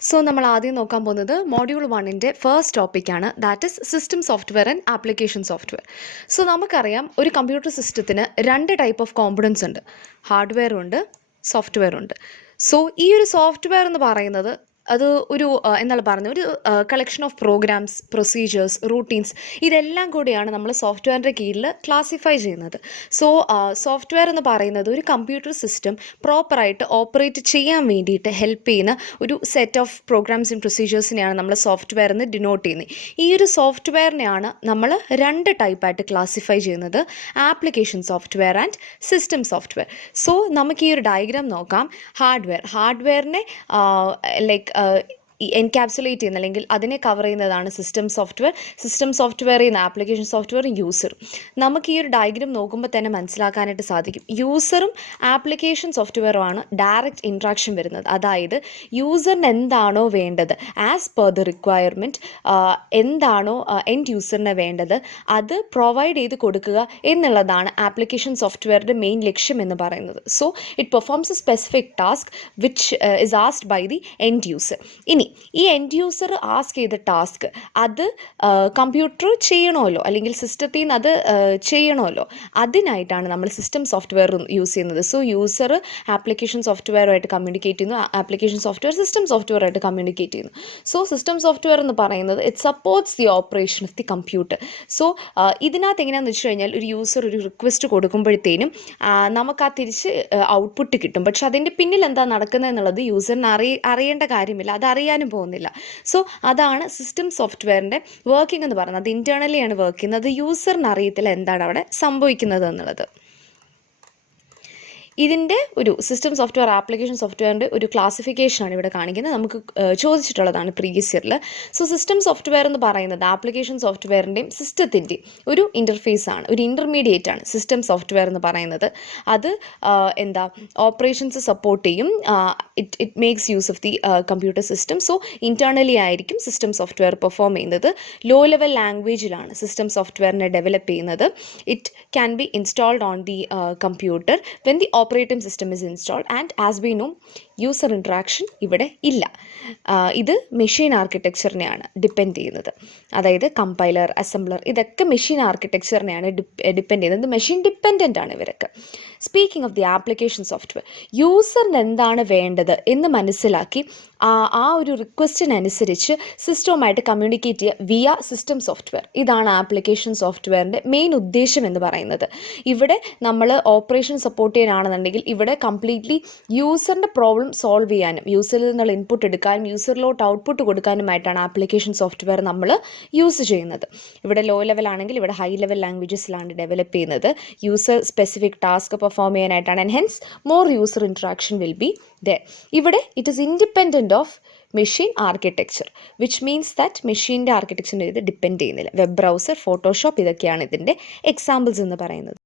So നമ്മൾ ആദ്യം നോക്കാൻ പോകുന്നത് മോഡ്യൂൾ 1ൻ്റെ ഫസ്റ്റ് ടോപ്പിക്കാണ്, that is system software and application software. So നമുക്കറിയാം ഒരു കമ്പ്യൂട്ടർ സിസ്റ്റത്തിന് രണ്ട് ടൈപ്പ് ഓഫ് കോമ്പണൻസ് ഉണ്ട്, ഹാർഡ്വെയറും ഉണ്ട് സോഫ്റ്റ്വെയറും ഉണ്ട്. സോ ഈ ഒരു സോഫ്റ്റ്വെയർ എന്ന് പറയുന്നത് അത് ഒരു എന്താണ് പറയുന്നത്, ഒരു collection of programs, procedures, routines, ഇതെല്ലാം കൂടിയാണ് നമ്മൾ സോഫ്റ്റ്വെയറിൻ്റെ കീഴിൽ ക്ലാസിഫൈ ചെയ്യുന്നത്. സോ സോഫ്റ്റ്വെയർ എന്ന് പറയുന്നത് ഒരു കമ്പ്യൂട്ടർ സിസ്റ്റം പ്രോപ്പറായിട്ട് ഓപ്പറേറ്റ് ചെയ്യാൻ വേണ്ടിയിട്ട് ഹെൽപ്പ് ചെയ്യുന്ന ഒരു സെറ്റ് ഓഫ് പ്രോഗ്രാംസ് ആൻഡ് പ്രൊസീജിയേഴ്സിനെയാണ് നമ്മൾ സോഫ്റ്റ്വെയർ എന്ന് ഡിനോട്ട് ചെയ്യുന്നത്. ഈ ഒരു സോഫ്റ്റ്വെയറിനെയാണ് നമ്മൾ രണ്ട് ടൈപ്പായിട്ട് ക്ലാസിഫൈ ചെയ്യുന്നത്, application software and system software. So നമുക്ക് ഈ ഒരു ഡയഗ്രാം നോക്കാം. ഹാർഡ്വെയറിനെ ലൈക്ക് എൻക്യാപ്സുലേറ്റ് ചെയ്യുന്ന അല്ലെങ്കിൽ അതിനെ കവർ ചെയ്യുന്നതാണ് സിസ്റ്റം സോഫ്റ്റ്വെയർ ചെയ്യുന്ന ആപ്ലിക്കേഷൻ സോഫ്റ്റ്വെയറും യൂസറും. നമുക്ക് ഈ ഒരു ഡയഗ്രാം നോക്കുമ്പോൾ തന്നെ മനസ്സിലാക്കാനായിട്ട് സാധിക്കും, യൂസറും ആപ്ലിക്കേഷൻ സോഫ്റ്റ്വെയറുമാണ് ഡയറക്റ്റ് ഇൻട്രാക്ഷൻ വരുന്നത്. അതായത് യൂസറിന് എന്താണോ വേണ്ടത്, ആസ് പെർ ദ റിക്വയർമെൻറ്റ് എന്താണോ എൻഡ് യൂസറിന് വേണ്ടത് അത് പ്രൊവൈഡ് ചെയ്ത് കൊടുക്കുക എന്നുള്ളതാണ് ആപ്ലിക്കേഷൻ സോഫ്റ്റ്വെയറിൻ്റെ മെയിൻ ലക്ഷ്യം എന്ന് പറയുന്നത്. So it performs a specific task which is asked by the end user. ഇനി ഈ എൻഡ് യൂസർ ആസ്ക് ചെയ്ത ടാസ്ക് അത് കമ്പ്യൂട്ടർ ചെയ്യണമല്ലോ, അല്ലെങ്കിൽ സിസ്റ്റത്തിൽ നിന്ന് അത് ചെയ്യണമല്ലോ, അതിനായിട്ടാണ് നമ്മൾ സിസ്റ്റം സോഫ്റ്റ്വെയർ യൂസ് ചെയ്യുന്നത്. സോ യൂസർ ആപ്ലിക്കേഷൻ സോഫ്റ്റ്വെയറുമായിട്ട് കമ്മ്യൂണിക്കേറ്റ് ചെയ്യുന്നു, ആപ്ലിക്കേഷൻ സോഫ്റ്റ്വെയർ സിസ്റ്റം സോഫ്റ്റ്വെയറായിട്ട് കമ്മ്യൂണിക്കേറ്റ് ചെയ്യുന്നു. സോ സിസ്റ്റം സോഫ്റ്റ്വെയർ എന്ന് പറയുന്നത് it supports the operation of the computer. So ഇതിനകത്ത് എങ്ങനെയാണെന്ന് വെച്ച് കഴിഞ്ഞാൽ ഒരു യൂസർ ഒരു റിക്വസ്റ്റ് കൊടുക്കുമ്പോഴത്തേനും നമുക്ക് ആ തിരിച്ച് ഔട്ട്പുട്ട് കിട്ടും. പക്ഷെ അതിൻ്റെ പിന്നിൽ എന്താ നടക്കുന്നത് എന്നുള്ളത് യൂസറിന് അറിയേണ്ട കാര്യമില്ല, അത് അറിയാനും പോകുന്നില്ല. സോ അതാണ് സിസ്റ്റം സോഫ്റ്റ്വെയറിൻ്റെ വർക്കിംഗ് എന്ന് പറയുന്നത്. അത് ഇൻറ്റേർണലി ആണ് വർക്ക് ചെയ്യുന്നത്, യൂസറിന് അറിയത്തില്ല എന്താണ് അവിടെ സംഭവിക്കുന്നത് എന്നുള്ളത്. ഇതിൻ്റെ ഒരു സിസ്റ്റം സോഫ്റ്റ്വെയർ ആപ്ലിക്കേഷൻ സോഫ്റ്റ്വെയറിൻ്റെ ഒരു ക്ലാസിഫിക്കേഷനാണ് ഇവിടെ കാണിക്കുന്നത്. നമുക്ക് ചോദിച്ചിട്ടുള്ളതാണ് പ്രീവിയസ് ഇയറിൽ. സോ സിസ്റ്റം സോഫ്റ്റ്വെയർ എന്ന് പറയുന്നത് ആപ്ലിക്കേഷൻ സോഫ്റ്റ്വെയറിൻ്റെയും സിസ്റ്റത്തിൻ്റെയും ഒരു ഇൻ്റർഫേസ് ആണ്, ഒരു ഇൻ്റർമീഡിയറ്റ് ആണ് സിസ്റ്റം സോഫ്റ്റ്വെയർ എന്ന് പറയുന്നത്. അത് ഓപ്പറേഷൻസ് സപ്പോർട്ട് ചെയ്യും, it makes use of the computer system. So internally ആയിരിക്കും സിസ്റ്റം സോഫ്റ്റ്വെയർ പെർഫോം ചെയ്യുന്നത്. ലോ ലെവൽ ലാംഗ്വേജിലാണ് സിസ്റ്റം സോഫ്റ്റ്വെയറിനെ ഡെവലപ്പ് ചെയ്യുന്നത്. It can be installed on the computer when the operating system is installed and as we know user interaction ഇവിടെ ഇല്ല. ഇത് machine ആർക്കിടെക്ചറിനെയാണ് depend ചെയ്യുന്നത്. അതായത് compiler, assembler, ഇതൊക്കെ machine ആർക്കിടെക്ചറിനെയാണ് depend ചെയ്യുന്നത്. Machine dependent ആണ് ഇവരൊക്കെ. Speaking of the application software, യൂസറിന് എന്താണ് വേണ്ടത് എന്ന് മനസ്സിലാക്കി ആ ഒരു റിക്വസ്റ്റിനനുസരിച്ച് സിസ്റ്റവുമായിട്ട് കമ്മ്യൂണിക്കേറ്റ് ചെയ്യുക വിയ സിസ്റ്റം സോഫ്റ്റ്വെയർ. ഇതാണ് ആപ്ലിക്കേഷൻ സോഫ്റ്റ്വെയറിൻ്റെ മെയിൻ ഉദ്ദേശം എന്ന് പറയുന്നത്. ഇവിടെ നമ്മൾ ഓപ്പറേഷൻ സപ്പോർട്ട് ചെയ്യാനാണെന്നുണ്ടെങ്കിൽ ഇവിടെ കംപ്ലീറ്റ്ലി യൂസറിൻ്റെ പ്രോബ്ലം സോൾവ് ചെയ്യാനും യൂസറിൽ നിന്നുള്ള ഇൻപുട്ട് എടുക്കാനും യൂസറിലോട്ട് ഔട്ട്പുട്ട് കൊടുക്കാനുമായിട്ടാണ് ആപ്ലിക്കേഷൻ സോഫ്റ്റ്വെയർ നമ്മൾ യൂസ് ചെയ്യുന്നത്. ഇവിടെ ലോ ലെവൽ ആണെങ്കിൽ ഇവിടെ ഹൈ ലെവൽ ലാംഗ്വേജസിലാണ് ഡെവലപ്പ് ചെയ്യുന്നത്. യൂസർ സ്പെസിഫിക് ടാസ്ക് പെർഫോം ചെയ്യാനായിട്ടാണ്, and hence more user interaction will be there. ഇവിടെ it is independent of machine architecture, which means that മെഷീൻ്റെ ആർക്കിടെക്ചറിൻ്റെ ഇത് ഡിപ്പെൻഡ് ചെയ്യുന്നില്ല. വെബ് ബ്രൗസർ, ഫോട്ടോഷോപ്പ്, ഇതൊക്കെയാണ് ഇതിൻ്റെ എക്സാമ്പിൾസ് എന്ന് പറയുന്നത്.